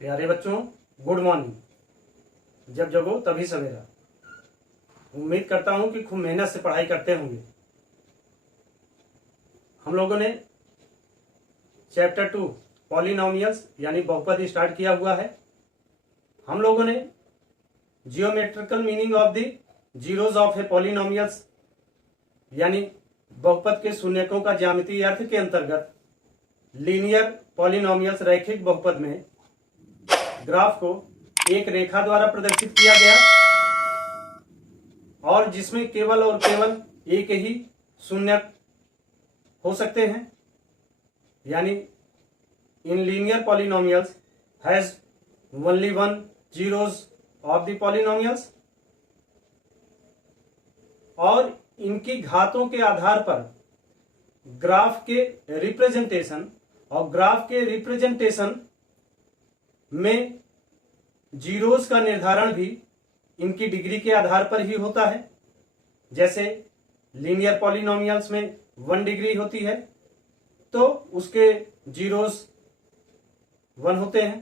प्यारे बच्चों, good morning. जब जगो तभी सवेरा। उम्मीद करता हूं कि खूब मेहनत से पढ़ाई करते होंगे। हम लोगों ने चैप्टर 2 पॉलिनोमियल्स यानी बहुपद स्टार्ट किया हुआ है। हम लोगों ने geometrical meaning of the zeros of A polynomials यानी बहुपद के शून्यकों का ज्यामितीय अर्थ के अंतर्गत लीनियर पॉलिनोमियल्स रैखिक बहुपद में ग्राफ को एक रेखा द्वारा प्रदर्शित किया गया और जिसमें केवल और केवल एक ही शून्यक हो सकते हैं, यानी इन linear polynomials has only one zeros of the polynomials, और इनकी घातों के आधार पर ग्राफ के रिप्रेजेंटेशन और ग्राफ के रिप्रेजेंटेशन में जीरोस का निर्धारण भी इनकी डिग्री के आधार पर ही होता है। जैसे लीनियर पॉलिनोमियल्स में 1 डिग्री होती है तो उसके जीरोस 1 होते हैं।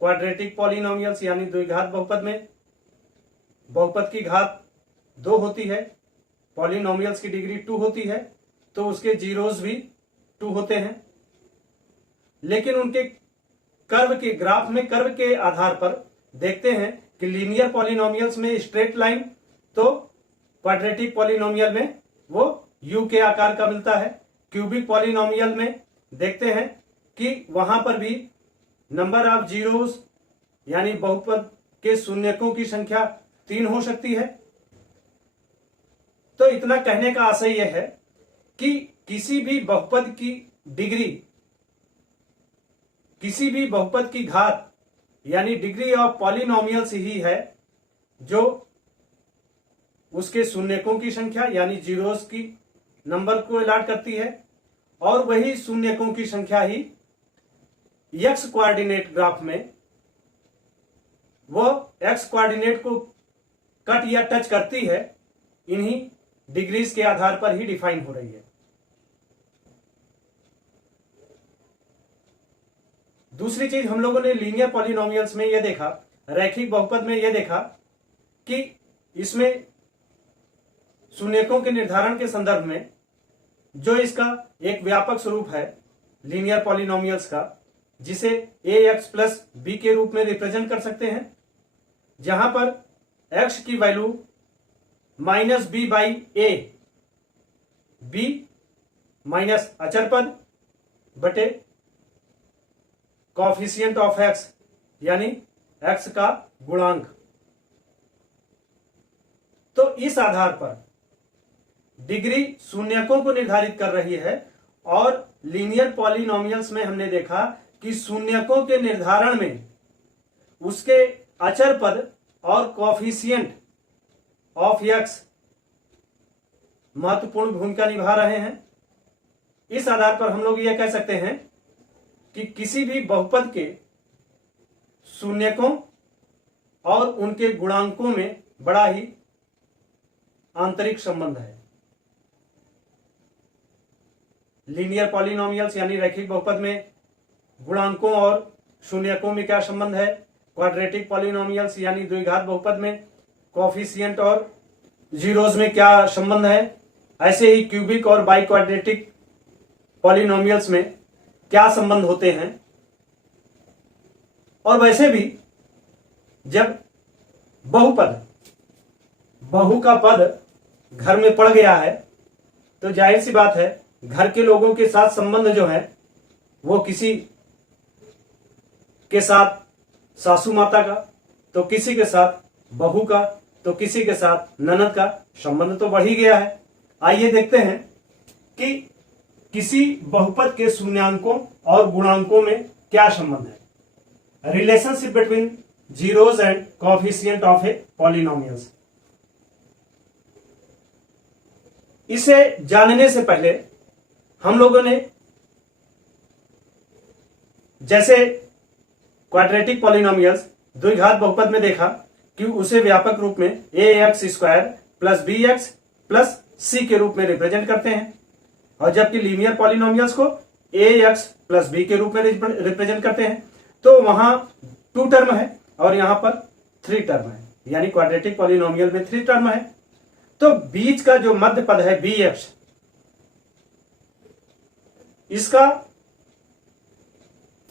क्वाड्रेटिक पॉलिनोमियल्स यानी द्विघात बहुपद में बहुपद की घात 2 होती है, पॉलिनोमियल्स की डिग्री 2 होती है तो उसके जीरोस भी 2 होते हैं। लेकिन उनके कर्व के ग्राफ में कर्व के आधार पर देखते हैं कि लीनियर पॉलिनोमियल्स में स्ट्रेट लाइन तो क्वाड्रेटिक पॉलिनोमियल में वो यू के आकार का मिलता है। क्यूबिक पॉलिनोमियल में देखते हैं कि वहां पर भी नंबर ऑफ जीरोस यानी बहुपद के शून्यकों की संख्या 3 हो सकती है। तो इतना कहने का आशय यह है कि किसी भी बहुपद की डिग्री, किसी भी बहुपद की घात यानी डिग्री ऑफ पॉलिनोमियल्स ही है जो उसके शून्यकों की संख्या यानी जीरोस की नंबर को अलॉट करती है, और वही शून्यकों की संख्या ही एक्स कोऑर्डिनेट ग्राफ में वो एक्स कोऑर्डिनेट को कट या टच करती है, इन्हीं डिग्रीज के आधार पर ही डिफाइन हो रही है। दूसरी चीज हम लोगों ने लीनियर पॉलिनोमियल्स में यह देखा, रैखिक बहुपद में यह देखा कि इसमें शून्यकों के निर्धारण के संदर्भ में जो इसका एक व्यापक स्वरूप है लीनियर पॉलिनोमियल्स का, जिसे ax प्लस बी के रूप में रिप्रेजेंट कर सकते हैं, जहां पर x की value minus B by a, b minus अचर पद बटे कॉफिशिएंट ऑफ x यानी x का गुणांक। तो इस आधार पर डिग्री शून्यकों को निर्धारित कर रही है, और लीनियर पॉलिनोमियल्स में हमने देखा कि शून्यकों के निर्धारण में उसके अचर पद और कॉफिशिएंट ऑफ x महत्वपूर्ण भूमिका निभा रहे हैं। इस आधार पर हम लोग यह कह सकते हैं कि किसी भी बहुपद के शून्यकों और उनके गुणांकों में बड़ा ही आंतरिक संबंध है। लीनियर पॉलिनोमियल्स यानी रैखिक बहुपद में गुणांकों और शून्यकों में क्या संबंध है, क्वाड्रेटिक पॉलिनोमियल्स यानी द्विघात बहुपद में कॉफिशिएंट और जीरोस में क्या संबंध है, ऐसे ही क्यूबिक और बाई क्वाड्रेटिक पॉलिनोमियल्स में क्या संबंध होते हैं। और वैसे भी जब बहु का पद घर में पड़ गया है तो जाहिर सी बात है घर के लोगों के साथ संबंध जो है वो किसी के साथ सासू माता का, तो किसी के साथ बहू का, तो किसी के साथ ननद का संबंध तो बढ़ ही गया है। आइए देखते हैं कि किसी बहुपद के शून्यांकों और गुणांकों में क्या संबंध है। Relationship between zeros and coefficient of A polynomials. इसे जानने से पहले हम लोगों ने जैसे क्वाड्रेटिक पॉलिनोमियल्स द्विघात बहुपद में देखा कि उसे व्यापक रूप में ax square plus bx plus c के रूप में रिप्रेजेंट करते हैं, और जबकि लीनियर पॉलिनोमियल्स को ax प्लस बी के रूप में रिप्रेजेंट करते हैं। तो वहां 2 टर्म है और यहां पर 3 टर्म है, यानी क्वाड्रेटिक पॉलिनोमियल में 3 टर्म है। तो बीच का जो मध्य पद है bx, इसका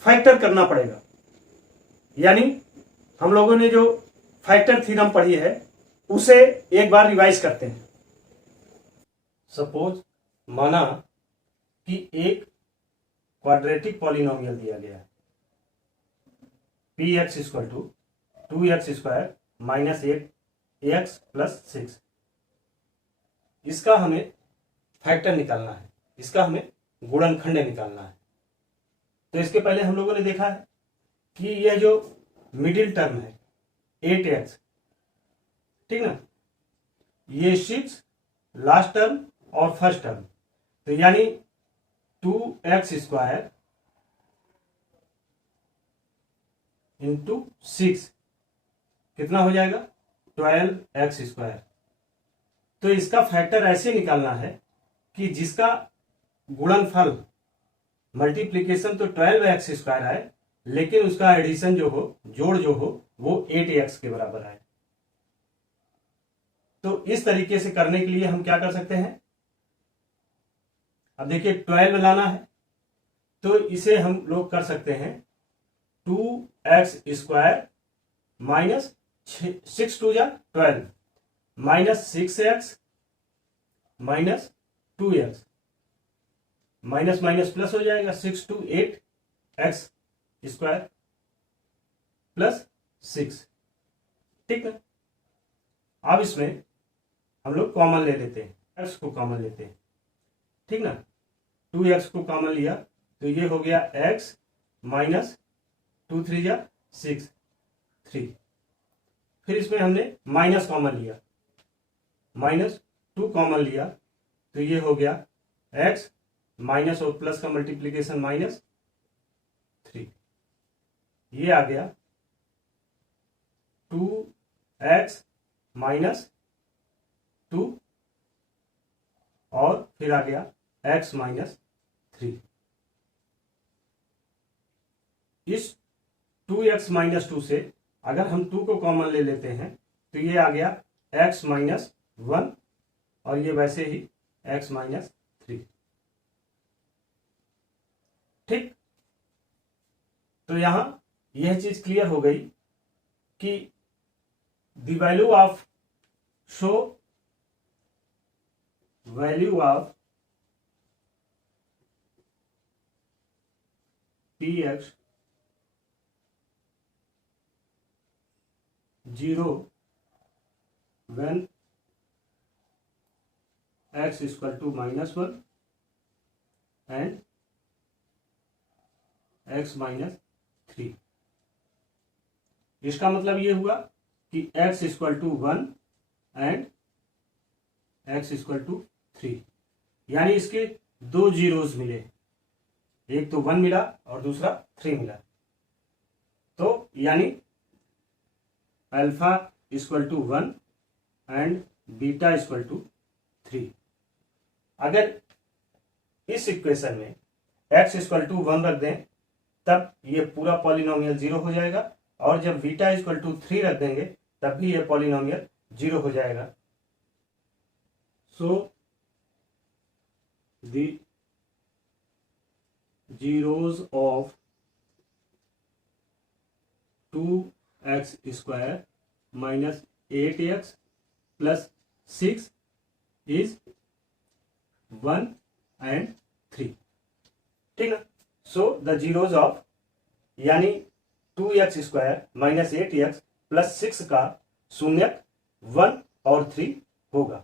फैक्टर करना पड़ेगा। यानी हम लोगों ने जो फैक्टर थ्योरम पढ़ी है उसे एक बार रिवाइज करते हैं। सपोज माना कि एक क्वाड्रेटिक पॉलिनोमियल दिया गया है, px equal to 2x square minus 8x plus 6। इसका हमें फैक्टर निकालना है, इसका हमें गुणनखंड निकालना है। तो इसके पहले हम लोगों ने देखा है कि यह जो मिडिल टर्म है 8x, ठीक ना, ये 6 लास्ट टर्म और फर्स्ट टर्म, तो यानी 2x स्क्वायर इंटू 6 कितना हो जाएगा 12x स्क्वायर। तो इसका फैक्टर ऐसे निकालना है कि जिसका गुणनफल मल्टीप्लीकेशन तो 12x स्क्वायर आए, लेकिन उसका एडिशन जो हो, जोड़ जो हो, वो 8x के बराबर आए। तो इस तरीके से करने के लिए हम क्या कर सकते हैं, अब देखिए 12 लाना है तो इसे हम लोग कर सकते हैं 2x स्क्वायर माइनस 6 2 जा 12 minus 6x minus 2x, minus minus plus हो जाएगा 6 2 8x स्क्वायर प्लस 6, ठीक है। अब इसमें हम लोग कॉमन ले लेते हैं, x को कॉमन लेते हैं, ठीक ना। 2x को कॉमन लिया तो ये हो गया x माइनस 2 3 जा 6 3। फिर इसमें हमने माइनस कॉमन लिया, माइनस 2 कॉमन लिया तो ये हो गया x माइनस और प्लस का मल्टीप्लीकेशन माइनस 3, ये आ गया 2x माइनस 2 और फिर आ गया x माइनस 3। इस 2x माइनस 2 से अगर हम 2 को कॉमन ले लेते हैं तो ये आ गया x माइनस 1 और ये वैसे ही x माइनस 3, ठीक। तो यहां यह चीज क्लियर हो गई कि the value of show value of px 0 when x equal to minus 1 and x minus 3। इसका मतलब ये हुआ कि x equal to 1 and x equal to 3, यानी इसके 2 जीरोस मिले, एक तो 1 मिला और दूसरा 3 मिला। तो यानी alpha equal to 1 and beta equal to 3। अगर इस इक्वेशन में x इक्वल टू 1 रख दें तब ये पूरा पॉलिनोमियल 0 हो जाएगा, और जब बीटा इक्वल टू 3 रख देंगे तब भी ये पॉलिनोमियल 0 हो जाएगा। So the zeros of 2x square minus 8x plus 6 is 1 and 3, ठीक ना। सो द जीरोज ऑफ यानी 2x square minus 8x plus 6 का शून्यक 1 और 3 होगा।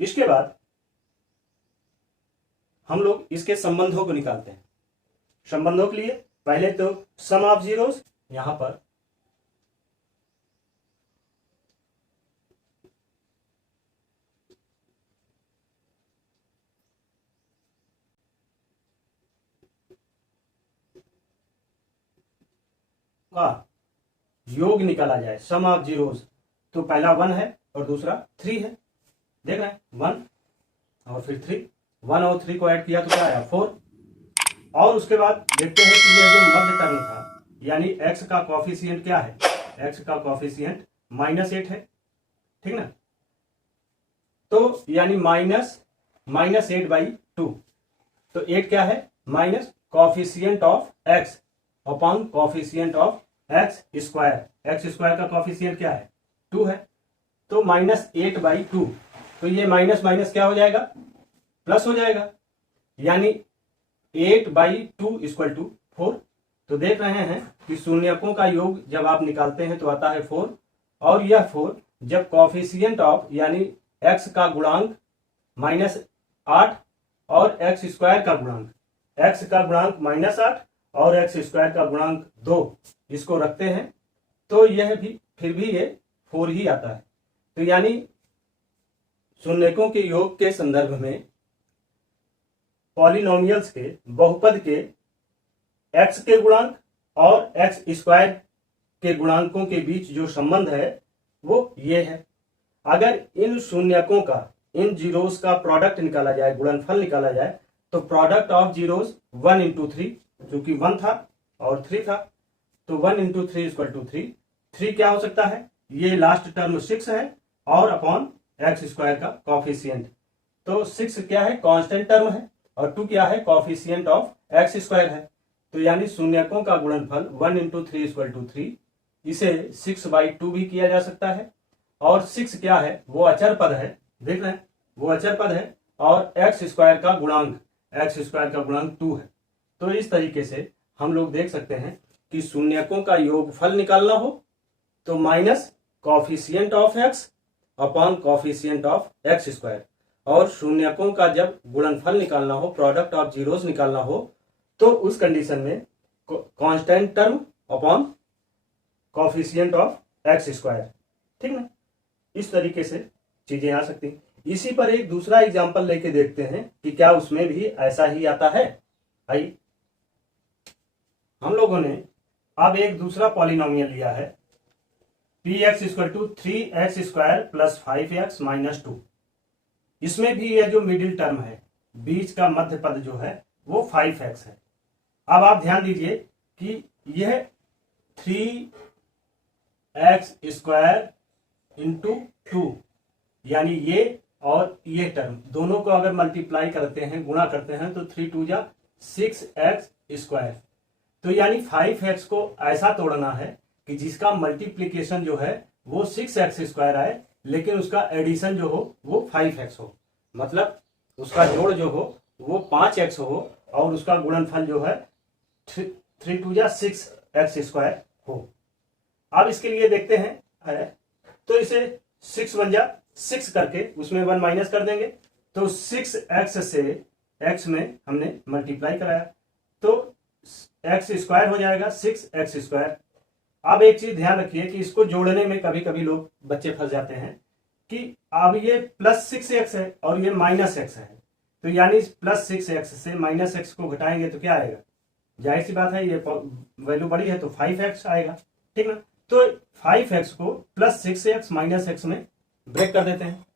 इसके बाद हम लोग इसके संबंधों को निकालते हैं। संबंधों के लिए पहले तो सम ऑफ जीरोस, यहां पर का योग निकाला जाए, सम ऑफ जीरोस। तो पहला 1 है और दूसरा 3 है, देख रहे हैं 1 और फिर 3, 1 और 3 को ऐड किया तो क्या आया 4, और उसके बाद देखते हैं कि यह जो मध्य टर्म था यानी x का कॉफिशिएंट क्या है, x का कॉफिशिएंट -8 है, ठीक ना। तो यानी -8/2, तो 8 क्या है, minus coefficient of x upon coefficient of x square का कॉफिशिएंट क्या है, 2 है, तो -8/2, तो ये माइनस माइनस क्या हो जाएगा, प्लस हो जाएगा, यानी 8/2 = 4। तो देख रहे हैं कि शून्यकों का योग जब आप निकालते हैं तो आता है 4, और यह 4 जब कॉफिशिएंट ऑफ यानी x का गुणांक -8 और x² का गुणांक, x का गुणांक -8 और x² का गुणांक 2 इसको रखते हैं तो यह भी फिर भी ये 4 ही आता है। तो यानी शून्यकों के योग के संदर्भ में पॉलिनोमियल्स के बहुपद के x के गुणांक और x² के गुणांकों के बीच जो संबंध है वो ये है। अगर इन शून्यकों का, इन जीरोस का प्रोडक्ट निकाला जाए, गुणनफल निकाला जाए, तो प्रोडक्ट ऑफ जीरोस 1 × 3, क्योंकि 1 था और 3 था, तो 1 × 3 = 3। 3 क्या हो सकता है, ये लास्ट टर्म 6 है और अपॉन x² का कॉफिशिएंट, तो 6 क्या है, कांस्टेंट टर्म है, और 2 क्या है, कॉफिशिएंट ऑफ x² है। तो यानी शून्यकों का गुणनफल 1 × 3 = 3, इसे 6/2 भी किया जा सकता है, और 6 क्या है, वो अचर पद है, देख रहे हैं वो अचर पद है, और x² का गुणांक, x² का गुणांक 2 है। तो इस तरीके से हम लोग देख सकते हैं कि शून्यकों का योगफल निकालना हो तो minus coefficient of x upon coefficient of x², और शून्यकों का जब गुणनफल निकालना हो, प्रोडक्ट ऑफ जीरोस निकालना हो, तो उस कंडीशन में constant term upon coefficient of x², ठीक ना। इस तरीके से चीजें आ सकती हैं। इसी पर एक दूसरा एग्जांपल लेके देखते हैं कि क्या उसमें भी ऐसा ही आता है। आइए, हम लोगों ने अब एक दूसरा पॉलिनोमियल लिया है, px = 3x² + 5x - 2। इसमें भी यह जो मिडिल टर्म है, बीच का मध्य पद जो है वो 5x है। अब आप ध्यान दीजिए कि यह 3x² × 2, यानी ये और ये टर्म दोनों को अगर मल्टीप्लाई करते हैं, गुणा करते हैं, तो 3 × 2 = 6x²। तो यानी 5x को ऐसा तोड़ना है कि जिसका मल्टीप्लीकेशन जो है वो 6x² आए, लेकिन उसका एडिशन जो हो वो 5x हो, मतलब उसका जोड़ जो हो वो 5x हो, और उसका गुणनफल जो है 3 × 2 = 6x² हो। अब इसके लिए देखते हैं, तो इसे 6 × 1 = 6 करके उसमें 1 माइनस कर देंगे, तो 6x से x में हमने मल्टीप्लाई कराया तो x² हो जाएगा 6x²। अब एक चीज ध्यान रखिए कि इसको जोड़ने में कभी कभी लोग बच्चे फंस जाते हैं कि अब ये +6x है और ये -x है, तो यानी +6x से -x को घटाएंगे तो क्या आएगा, जाहिर सी बात है ये वैल्यू बड़ी है तो 5x आएगा, ठीक ना। तो 5x को +6x -x में ब्रेक कर देते हैं।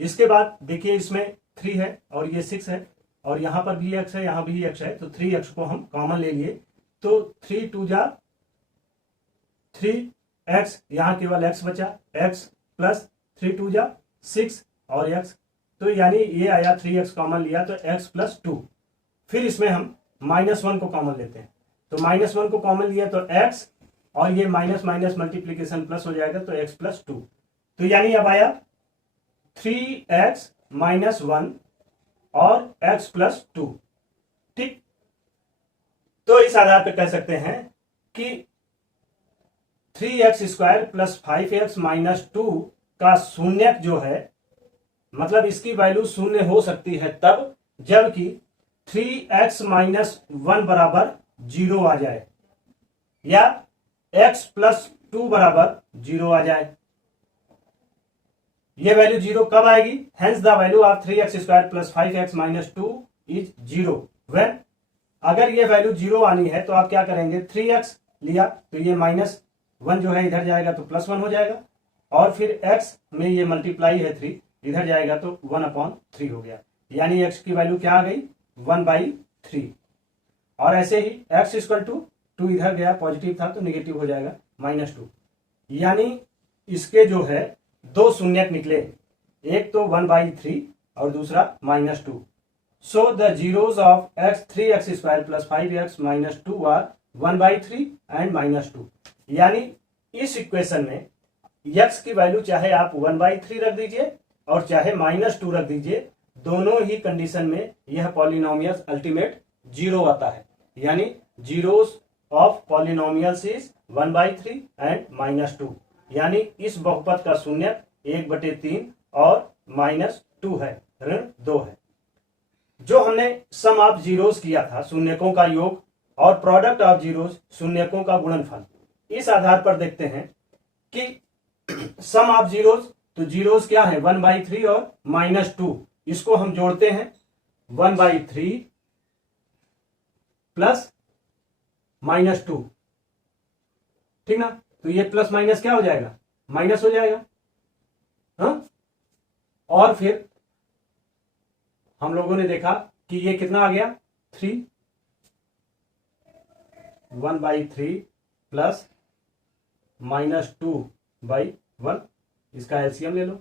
इसके बाद देखिए इसमें 3 है और ये 6 है, और यहां पर भी x है, यहां भी x है, तो 3x को हम कॉमन ले लिए, तो 3 × 2 = 3x, यहां केवल x बचा, x + 3 × 2 = 6 और x, तो यानी ये आया 3x कॉमन लिया तो x + 2। फिर इसमें हम -1 को कॉमन लेते हैं, तो -1 को कॉमन लिया तो x, और ये माइनस माइनस मल्टीप्लीकेशन प्लस हो जाएगा तो x + 2, तो यानी अब आया 3x - 1 और x + 2, ठीक। तो इस आधार पर कह सकते हैं कि 3x² + 5x - 2 का शून्यक जो है, मतलब इसकी वैल्यू शून्य हो सकती है तब जबकि 3x - 1 = 0 आ जाए, या x + 2 = 0 आ जाए। ये वैल्यू 0 कब आएगी, hence the value of 3x² + 5x - 2 is 0 when, अगर ये वैल्यू 0 आनी है तो आप क्या करेंगे, 3x लिया तो ये -1 जो है इधर जाएगा तो +1 हो जाएगा, और फिर x में ये मल्टीप्लाई है 3 इधर जाएगा तो 1/3 हो गया, यानी x की वैल्यू क्या आ गई, 1/3। और ऐसे ही x इक्वल टू 2 इधर गया, पॉजिटिव था तो निगेटिव हो जाएगा -2। यानी इसके जो है दो शून्यक निकले, एक तो 1/3 और दूसरा -2। So the zeros of x 3x² + 5x - 2 are 1/3 and -2। यानी इस इक्वेशन में x की वैल्यू चाहे आप 1/3 रख दीजिए और चाहे -2 रख दीजिए, दोनों ही कंडीशन में यह पॉलिनोमियल अल्टीमेट 0 आता है। यानी zeros of polynomials is 1/3 and -2। यानी इस बहुपद का शून्यक 1/3 और -2 है, ऋण 2 है। जो हमने सम ऑफ जीरोस किया था, शून्यकों का योग, और प्रोडक्ट ऑफ जीरोस, शून्यकों का गुणनफल, इस आधार पर देखते हैं कि सम ऑफ जीरोस, तो जीरोस क्या है 1/3 और -2, इसको हम जोड़ते हैं 1/3 प्लस -2, ठीक ना। तो ये प्लस माइनस क्या हो जाएगा, माइनस हो जाएगा। हाँ, और फिर हम लोगों ने देखा कि ये कितना आ गया 3, 1/3 प्लस -2/1, इसका एलसीएम ले लो,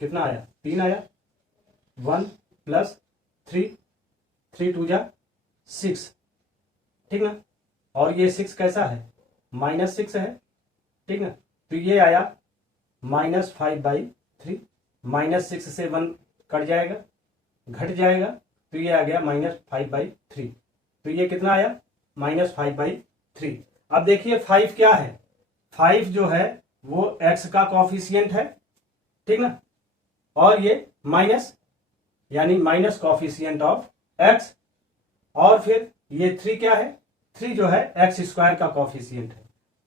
कितना आया 3 आया, 1 + 3, 3 2 जा 6, ठीक ना। और ये 6 कैसा है, -6 है, ठीक ना। तो ये आया -5/3, -6 से 1 कट जाएगा, घट जाएगा, तो ये आ गया -5/3। तो ये कितना आया -5/3। अब देखिए 5 क्या है, 5 जो है वो x का कॉफिशिएंट है, ठीक ना। और ये माइनस, यानी माइनस कॉफिशिएंट ऑफ x, और फिर ये 3 क्या है, 3 जो है x² का कॉफिशिएंट है।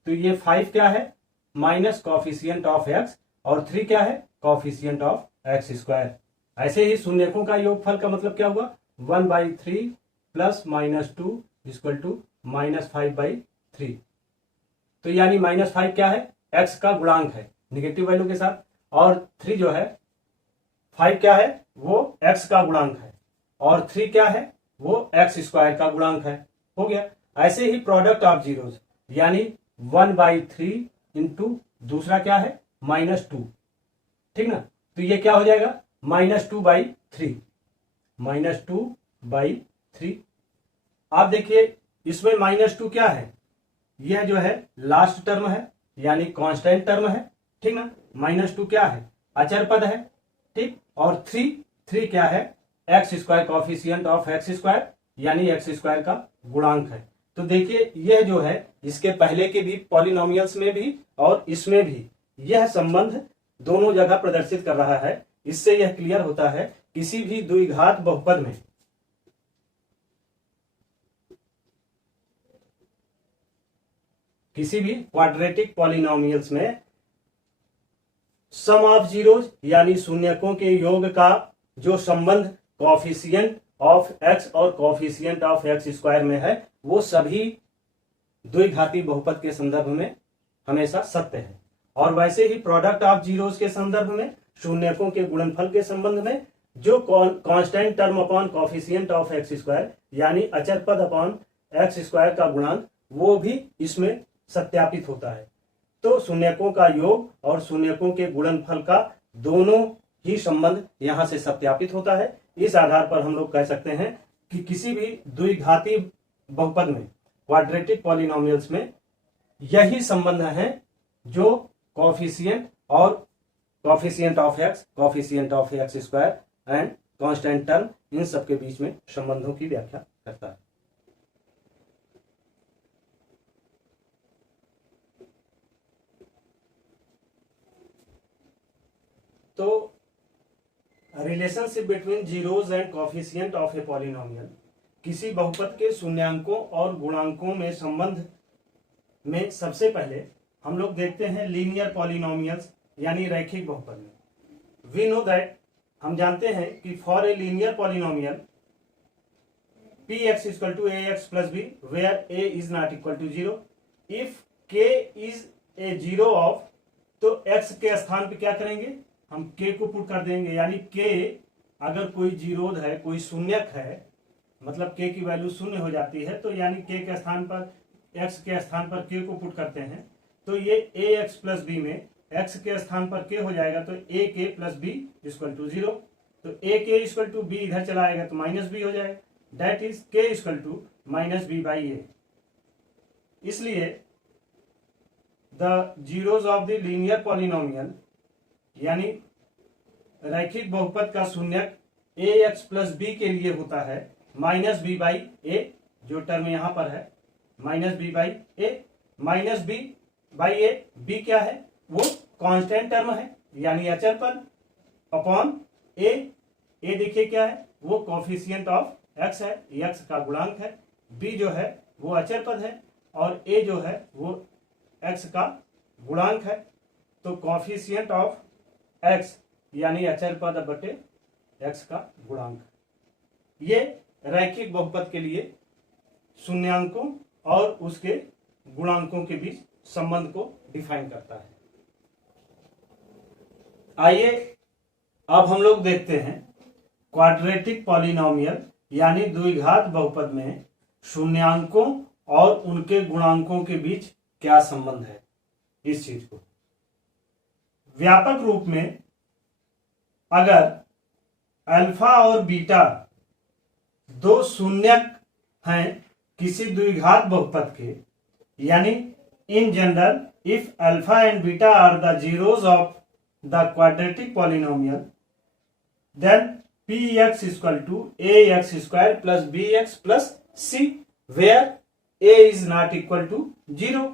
तो ये 5 क्या है, माइनस कॉफिशिएंट ऑफ x, और 3 क्या है, कॉफिशिएंट ऑफ x²। ऐसे ही शून्यकों का योगफल का मतलब क्या हुआ, 1/3 प्लस -2 इक्वल टू -5/3। तो यानी -5 क्या है, x का गुणांक है निगेटिव वैल्यू के साथ, और 3 जो है 5 क्या है, वो x का गुणांक है, और 3 क्या है, वो x² का गुणांक है। हो गया। ऐसे ही प्रोडक्ट ऑफ जीरोस, यानी 1/3 इंटू दूसरा क्या है -2, ठीक ना। तो ये क्या हो जाएगा -2/3, -2/3। आप देखिए इसमें -2 क्या है, यह जो है लास्ट टर्म है, यानी कांस्टेंट टर्म है, ठीक ना। -2 क्या है, अचर पद है, ठीक। और 3 क्या है, x² कॉफिशिएंट ऑफ x², यानी x² का गुणांक है। तो देखिए यह जो है इसके पहले के भी पॉलिनोमियल्स में भी और इसमें भी यह संबंध दोनों जगह प्रदर्शित कर रहा है। इससे यह क्लियर होता है किसी भी द्विघात बहुपद में किसी भी क्वाड्रेटिक पॉलिनोमियल्स में सम ऑफ जीरोज, यानी शून्यकों के योग का जो संबंध कॉफिशिएंट ऑफ x और कॉफिशिएंट ऑफ x² में है, वो सभी द्विघाती बहुपद के संदर्भ में हमेशा सत्य है। और वैसे ही प्रोडक्ट ऑफ जीरोस के संदर्भ में, शून्यकों के गुणनफल के संबंध में, जो constant term upon coefficient of x², यानी अचर पद अपॉन x² का गुणांक, वो भी इसमें सत्यापित होता है। तो शून्यकों का योग और शून्यकों के गुणनफल का दोनों ही संबंध यहां से सत्यापित होता है। इस आधार पर हम लोग कह सकते हैं कि किसी भी द्विघाती बहुपद में, क्वाड्रेटिक पॉलिनोमियल्स में, यही संबंध है जो कॉफिशिएंट और coefficient of x, coefficient of x² and constant term, इन सबके बीच में संबंधों की व्याख्या करता है। तो relationship between zeros and coefficient of a polynomial, किसी बहुपद के शून्यांकों और गुणांकों में संबंध में सबसे पहले हम लोग देखते हैं लीनियर पॉलिनोमियल्स, यानी रैखिक बहुपद में। वी नो दैट, हम जानते हैं कि for a linear polynomial px = ax + b where a is not equal to 0, if k is a 0 of, तो x के स्थान पे क्या करेंगे, हम k को पुट कर देंगे, यानी k अगर कोई जीरोध है, कोई शून्यक है, मतलब k की वैल्यू 0 हो जाती है, तो यानी k के स्थान पर x के स्थान पर k को पुट करते हैं, तो ये ax प्लस बी में x के स्थान पर k हो जाएगा, तो ak plus b equal to 0। तो ak इक्वल टू बी इधर चला आएगा तो माइनस बी हो जाएगा, that is k equal to minus B by A. इसलिए the zeros of the linear polynomial यानी रैखिक बहुपद का शून्यक ax प्लस बी के लिए होता है माइनस बी बाई ए, जो टर्म यहां पर है minus B by a. Minus B by a, b क्या है, वो कांस्टेंट टर्म है यानी अचर पद, अपॉन ए, ए देखिए क्या है, वो कोफिशिएंट ऑफ एक्स है, एक्स का गुणांक है, बी जो है वो अचर पद है और ए जो है वो एक्स का गुणांक है। तो कोफिशिएंट ऑफ एक्स यानी अचर पद बटे एक्स का गुणांक, ये रैखिक बहुपद के लिए शून्यांकों और उसके गुणांकों के बीच संबंध को डिफाइन करता है। आइए अब हम लोग देखते हैं क्वाड्रेटिक पॉलिनोमियल यानी द्विघात बहुपद में शून्यांकों और उनके गुणांकों के बीच क्या संबंध है। इस चीज को व्यापक रूप में अगर अल्फा और बीटा दो शून्यक हैं किसी द्विघात बहुपद के, यानी in general if alpha and beta are the zeros of the quadratic polynomial then px equal to ax square plus bx plus c where a is not equal to 0।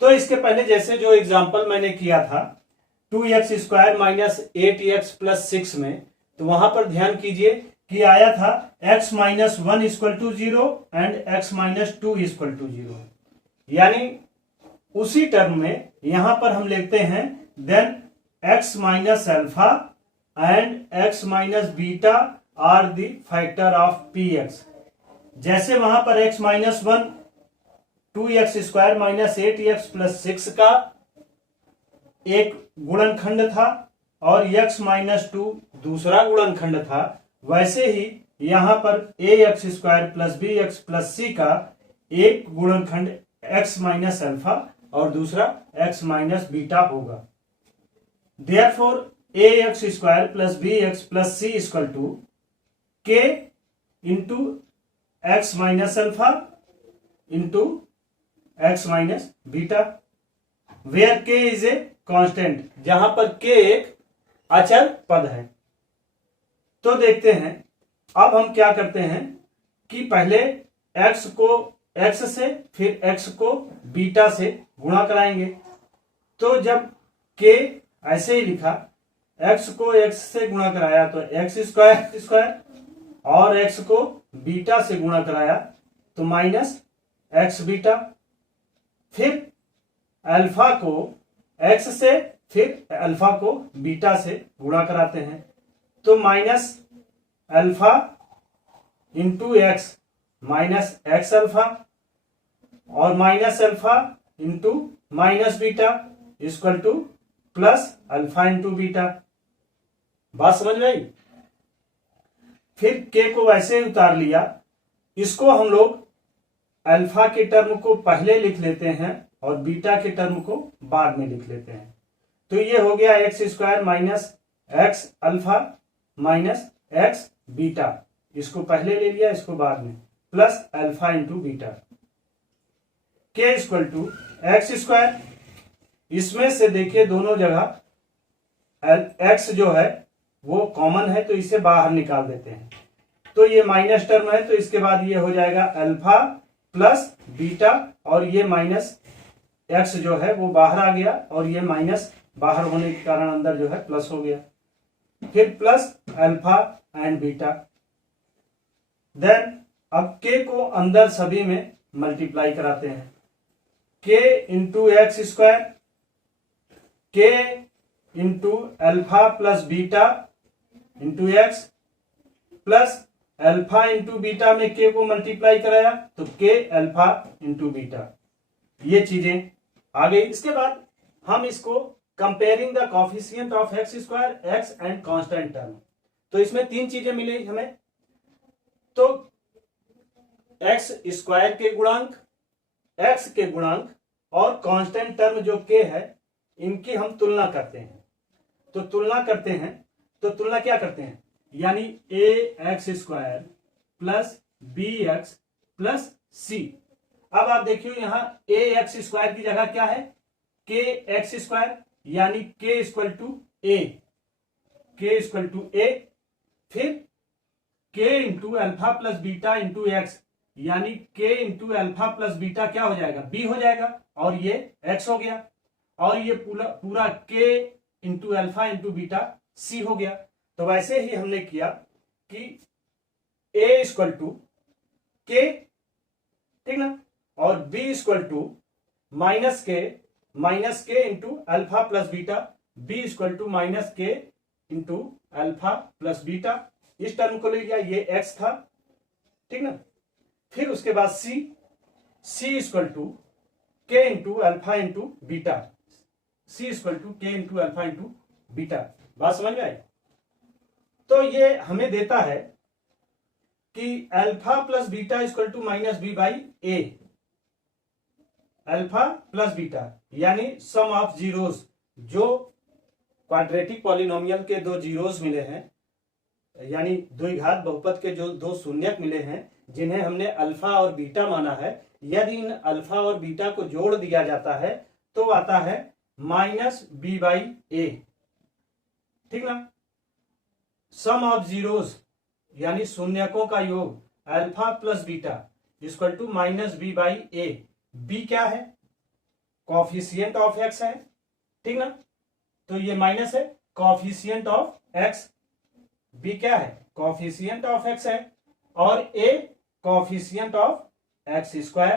तो इसके पहले जैसे जो एग्जांपल मैंने किया था 2x square minus 8x plus 6 में, तो वहां पर ध्यान कीजिए कि आया था x minus 1 equal to 0 and x minus 2 equal to 0, यानी उसी टर्म में यहां पर हम लिखते हैं then x minus alpha and x minus beta are the factor of px। जैसे वहां पर x minus 1 2x square minus 8x plus 6 का एक गुणनखंड था और x माइनस 2 दूसरा गुणनखंड था, वैसे ही यहां पर ax square plus bx plus c का एक गुणनखंड x माइनस अल्फा और दूसरा x माइनस बीटा होगा। Therefore ax square plus bx plus c equal to k into x minus alpha into x minus beta, where k is a constant, जहां पर k एक अचर पद है। तो देखते हैं अब हम क्या करते हैं कि पहले x को x से फिर x को बीटा से गुणा कराएंगे। तो जब k ऐसे ही लिखा, x को x से गुणा कराया तो x स्क्वायर स्क्वायर और x को बीटा से गुणा कराया तो माइनस x बीटा, फिर अल्फा को x से फिर अल्फा को बीटा से गुणा कराते हैं तो minus alpha into x minus X alpha और minus alpha into minus beta equal to plus alpha into beta. बात समझ में आई। फिर k को वैसे ही उतार लिया, इसको हम लोग अल्फा के टर्म को पहले लिख लेते हैं और बीटा के टर्म को बाद में लिख लेते हैं। तो ये हो गया x square minus X alpha minus x beta, इसको पहले ले लिया इसको बाद में, प्लस अल्फा इंटू बीटा। के इक्वल टू एक्स स्क्वायर, इसमें से देखिए दोनों जगह एक्स जो है वो कॉमन है तो इसे बाहर निकाल देते हैं, तो ये माइनस टर्म है तो इसके बाद ये हो जाएगा अल्फा प्लस बीटा और ये माइनस एक्स जो है वो बाहर आ गया और ये माइनस बाहर होने के कारण अंदर जो है प्लस हो गया, फिर plus alpha and beta. Then अब के को अंदर सभी में मल्टीप्लाई कराते हैं, के इंटू एक्स स्क्वायर, के into alpha plus beta into x plus alpha into beta में के को मल्टीप्लाई कराया तो के अल्फा इंटू बीटा, ये चीजें आ गई। इसके बाद हम इसको comparing the coefficient of x square x and constant term, तो इसमें तीन चीजें मिली हमें, तो एक्स स्क्वायर के गुणांक, एक्स के गुणांक और कांस्टेंट टर्म जो के है, इनकी हम तुलना करते हैं। तो तुलना करते हैं, तो तुलना क्या करते हैं, यानी A X square plus B X plus C. अब आप देखिए यहां ए एक्स स्क्वायर की जगह क्या है, के एक्स स्क्वायर, यानी के इक्वल टू ए, के इक्वल टू ए, फिर के into alpha plus beta into x, यानी के इंटू अल्फा प्लस बीटा क्या हो जाएगा, बी हो जाएगा, और ये एक्स हो गया, और ये पूरा के इंटू अल्फा इंटू बीटा सी हो गया। तो वैसे ही हमने किया कि ए इक्वल टू के, ठीक ना, और b equal to minus k into alpha plus beta, b equal to minus k into alpha plus beta, इस टर्म को ले लिया, ये एक्स था, ठीक ना। फिर उसके बाद c equal to k into alpha into beta, c equal to k into alpha into beta. बात समझ में आई? तो ये हमें देता है कि alpha plus beta equal to minus B by a, alpha plus beta यानी सम ऑफ जीरोस, जो क्वाड्रेटिक पॉलिनोमियल के दो जीरोस मिले हैं, यानी द्विघात बहुपद के जो दो शून्यक मिले हैं, जिन्हें हमने अल्फा और बीटा माना है, यदि इन अल्फा और बीटा को जोड़ दिया जाता है तो आता है माइनस बी बाई ए, ठीक ना। सम ऑफ जीरोस यानी शून्यकों का योग alpha plus beta equal to minus B by a. B क्या है, कॉफिशिएंट ऑफ एक्स है, ठीक ना, तो ये माइनस है कॉफिशिएंट ऑफ एक्स, बी क्या है, कॉफिशिएंट ऑफ एक्स है, और ए कॉफिशिएंट ऑफ एक्स स्क्वायर,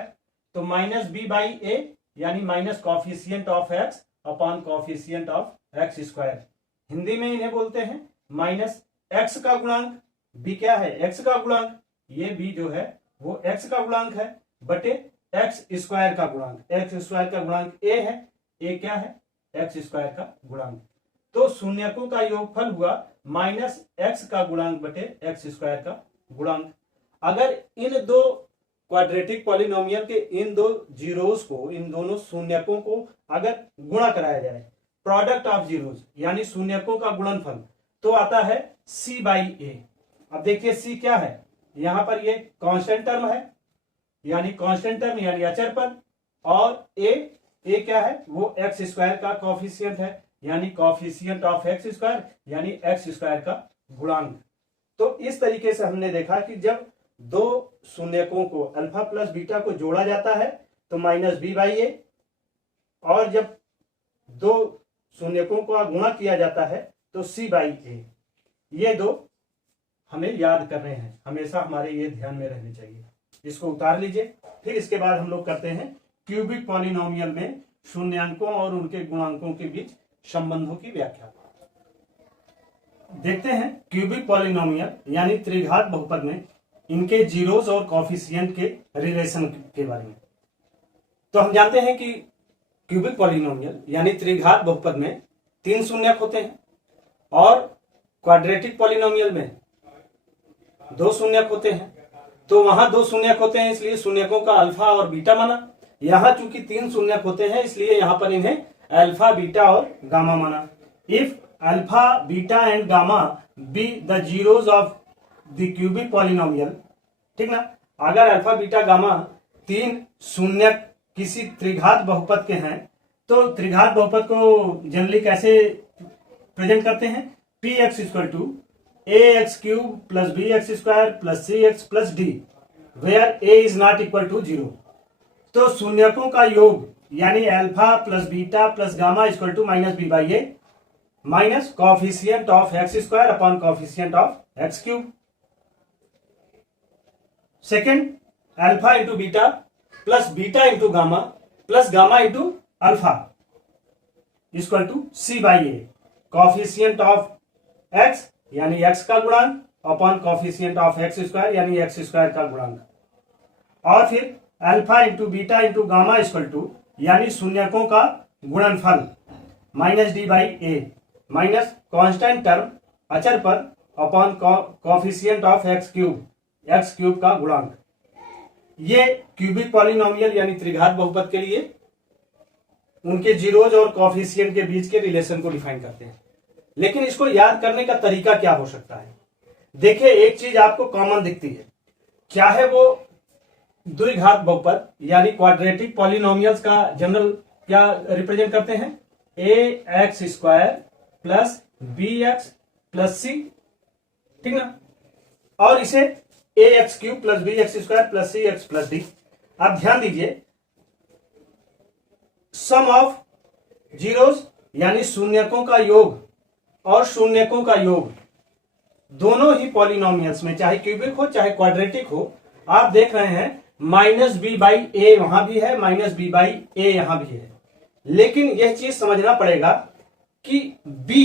तो माइनस बी बाई ए यानी minus coefficient of x upon coefficient of x square. Hindi में इन्हें बोलते हैं माइनस एक्स का गुणांक, बी क्या है, एक्स का गुणांक, ये बी जो है वो एक्स का गुणांक है, बटे एक्स स्क्वायर का गुणांक, एक्स स्क्वायर का गुणांक ए है, ए क्या है, एक्स स्क्वायर का गुणांक। तो शून्यकों का योगफल हुआ माइनस एक्स का गुणांक बटे एक्स स्क्वायर का गुणांक। अगर इन दो क्वाड्रेटिक पॉलिनोमियल के इन दो जीरोस को, इन दोनों शून्यकों को अगर गुणा कराया जाए, प्रोडक्ट ऑफ जीरोस यानी शून्यकों का गुणनफल, तो आता है सी बाई ए। अब देखिए सी क्या है, यहां पर ये कांस्टेंट टर्म है, यानी कांस्टेंट टर्म यानी अचर पद, और ए क्या है, वो एक्स स्क्वायर का कॉफिशिएंट है, यानी कॉफिशिएंट ऑफ एक्स स्क्वायर यानी एक्स स्क्वायर का गुणांक। तो इस तरीके से हमने देखा कि जब दो शून्यकों को अल्फा प्लस बीटा को जोड़ा जाता है तो माइनस बी बाई ए, और जब दो शून्यकों का गुणा किया जाता है तो सी बाई ए। ये दो हमें याद करने हैं, हमेशा हमारे ये ध्यान में रहने चाहिए। इसको उतार लीजिए। फिर इसके बाद हम लोग करते हैं क्यूबिक पॉलिनोमियल में शून्यांकों और उनके गुणांकों के बीच संबंधों की व्याख्या। देखते हैं क्यूबिक पॉलिनोमियल यानी त्रिघात बहुपद में इनके जीरोस और कॉफिशिएंट के रिलेशन के बारे में। तो हम जानते हैं कि क्यूबिक पॉलिनोमियल यानी त्रिघात बहुपद में 3 शून्यक होते हैं, और क्वाड्रेटिक पॉलिनोमियल में 2 शून्यक होते हैं। तो वहां 2 शून्यक होते हैं, इसलिए शून्यकों का अल्फा और बीटा माना। यहां चूंकि 3 शून्यक होते हैं, इसलिए यहां पर इन्हें अल्फा, बीटा और गामा माना। If alpha, beta and gamma be the zeros of the cubic polynomial, ठीक ना, अगर अल्फा, बीटा, गामा 3 शून्यक किसी त्रिघात बहुपद के हैं, तो त्रिघात बहुपद को जनरली कैसे प्रेजेंट करते हैं, p x equal to a x cube plus B x square plus C x plus d, where a is not equal to 0। तो शून्यकों का योग यानी alpha plus beta plus gamma equal to minus B by a minus coefficient of x square upon coefficient of x cube. Second, alpha into beta plus beta into gamma plus gamma into alpha equal to c by A, coefficient of x यानी x का गुणांक upon coefficient of x square यानी x square का गुणांक, और फिर alpha into beta into gamma equal to यानी शून्यकों का गुणनफल minus d by a minus constant term अचर पद upon coefficient of x cube x cube का गुणांक। ये क्यूबिक पॉलिनोमियल यानी त्रिघात बहुपद के लिए उनके जीरोज और कॉफिशिएंट के बीच के रिलेशन को डिफाइन करते हैं। लेकिन इसको याद करने का तरीका क्या हो सकता है? देखिए, एक चीज आपको कॉमन दिखती है, क्या है वो? द्विघात बहुपद यानी क्वाड्रेटिक पॉलिनोमियल्स का जनरल क्या रिप्रेजेंट करते हैं? A X square plus B X plus C, ठीक ना? और इसे A x cube plus B x square plus C x plus D. आप ध्यान दीजिए, सम ऑफ जीरोस यानी शून्यकों का योग और शून्यकों का योग दोनों ही पॉलिनोमियल्स में, चाहे क्यूबिक हो चाहे क्वाड्रेटिक हो, आप देख रहे हैं माइनस बी बाई ए वहां भी है, माइनस बी बाई ए यहां भी है। लेकिन यह चीज समझना पड़ेगा कि b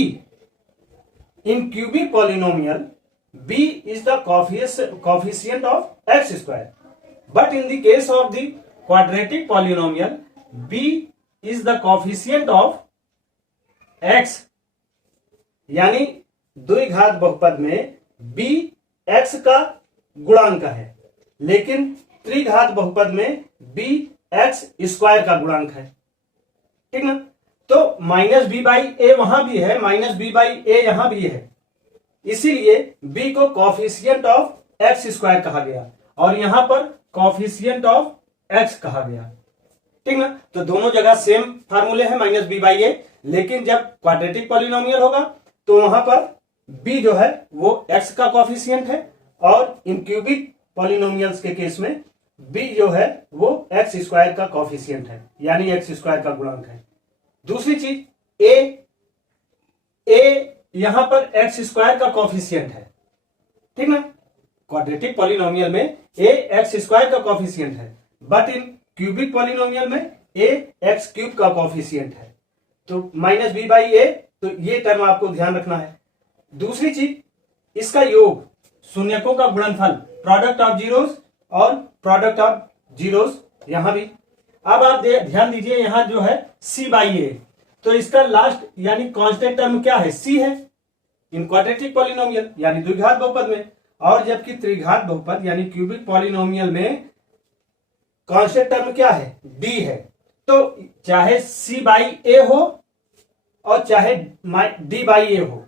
in cubic polynomial b is the coefficient of x square, but in the case of the quadratic polynomial b is the coefficient of x, यानी द्विघात बहुपद में b x का गुणांक है, लेकिन त्रिघात बहुपद में b x स्क्वायर का गुणांक है, ठीक ना? तो माइनस बी बाई ए वहां भी है, माइनस बी बाई ए यहां भी है, इसीलिए b को कॉफिशिएंट ऑफ एक्स स्क्वायर कहा गया और यहां पर कॉफिशिएंट ऑफ x कहा गया, ठीक ना? तो दोनों जगह सेम फार्मूले हैं, माइनस बी बाई ए, लेकिन जब क्वाड्रेटिक पॉलिनोमियल होगा तो वहां पर b जो है वो x का कॉफिशिएंट है और इन क्यूबिक पॉलिनोमियल्स के केस में b जो है वो एक्स स्क्वायर का कॉफिशिएंट है, यानी एक्स स्क्वायर का गुणांक है। दूसरी चीज a यहां पर एक्स स्क्वायर का कॉफिशिएंट है, ठीक ना? क्वाड्रेटिक पॉलिनोमियल में a एक्स स्क्वायर का कॉफिशिएंट है, बट इन क्यूबिक पॉलिनोमियल में a एक्स क्यूब का कॉफिशिएंट है। तो माइनस बी बाई ए, तो ये टर्म आपको ध्यान रखना है। दूसरी चीज, इसका योग, शून्यकों का गुणनफल, प्रोडक्ट ऑफ जीरोस और प्रोडक्ट ऑफ जीरोस यहां भी। अब आप ध्यान दीजिए, यहां जो है c बाई ए, तो इसका लास्ट यानी कांस्टेंट टर्म क्या है? c है इन क्वाड्रेटिक पॉलिनोमियल यानी द्विघात बहुपद में, और जबकि त्रिघात बहुपद यानी क्यूबिक पॉलिनोमियल में कांस्टेंट टर्म क्या है? d है। तो चाहे c बाई ए हो और चाहे d बाई ए हो,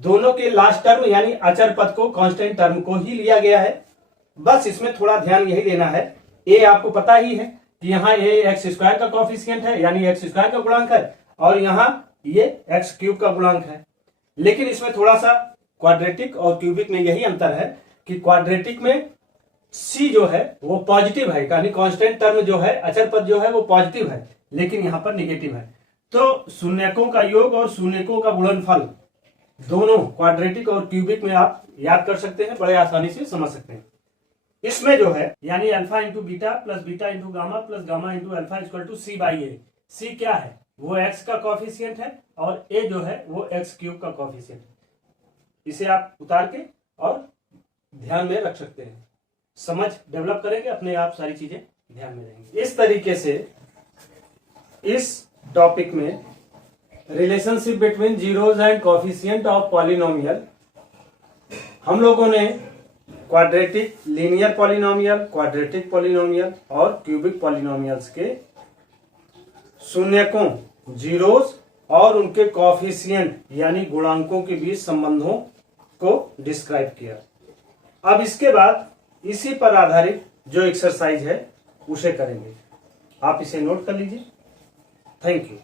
दोनों के लास्ट टर्म यानी अचर पद को, कांस्टेंट टर्म को ही लिया गया है। बस इसमें थोड़ा ध्यान यही देना है, a आपको पता ही है कि यहाँ a एक्स स्क्वायर का कॉफिशिएंट है यानी एक्स स्क्वायर का गुणांक है, और यहाँ ये एक्स क्यूब का गुणांक है। लेकिन इसमें थोड़ा सा क्वाड्रेटिक और क्यूबिक में यही अंतर है कि क्वाड्रेटिक में c जो है वो पॉजिटिव है, यानी कांस्टेंट टर्म जो है, अचर पद जो है वो पॉजिटिव है, लेकिन यहाँ पर निगेटिव है। तो शून्यकों का योग और शून्यकों का गुणनफल दोनों क्वाड्रेटिक और क्यूबिक में आप याद कर सकते हैं, बड़े आसानी से समझ सकते हैं। इसमें जो है यानी alpha into beta plus beta into gamma plus gamma into alpha equal to c by a. c क्या है? वो x का कॉफिशिएंट है और a जो है वो एक्स क्यूब का कॉफिशिएंट है। इसे आप उतार के और ध्यान में रख सकते हैं, समझ डेवलप करेंगे, अपने आप सारी चीजें ध्यान में रहेंगी। इस तरीके से इस टॉपिक में relationship between zeros and coefficient of polynomial हम लोगों ने quadratic linear polynomial, quadratic polynomial और क्यूबिक पॉलिनोमियल्स के शून्यकों, जीरोस और उनके कॉफिशिएंट यानी गुणांकों के बीच संबंधों को डिस्क्राइब किया। अब इसके बाद इसी पर आधारित जो एक्सरसाइज है उसे करेंगे। आप इसे नोट कर लीजिए। Thank you.